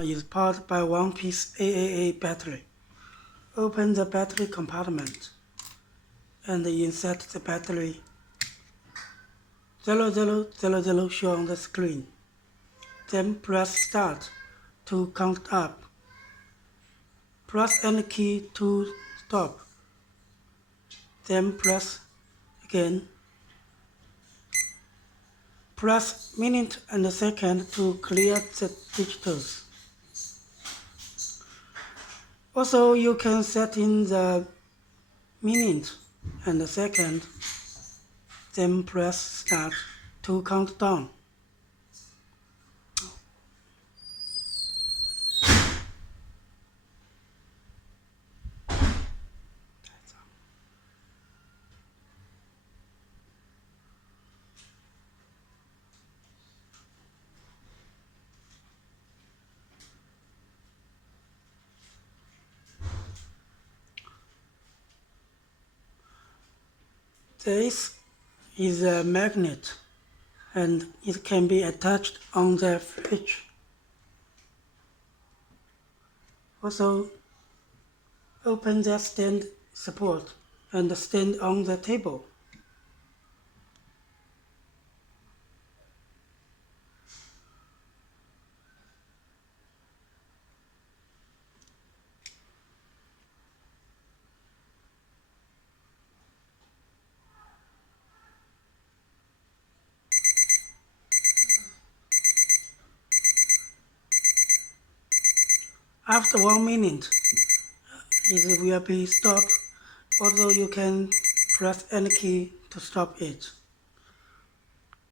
is powered by one-piece AAA battery. Open the battery compartment and insert the battery 0000 shown on the screen. Then press Start to count up. Press any key to stop. Then press again. Press minute and second to clear the digitals. Also, you can set in the minute and second, then press Start to count down. This is a magnet and it can be attached on the fridge. Also, open the stand support and stand on the table. After 1 minute, it will be stopped, although you can press any key to stop it.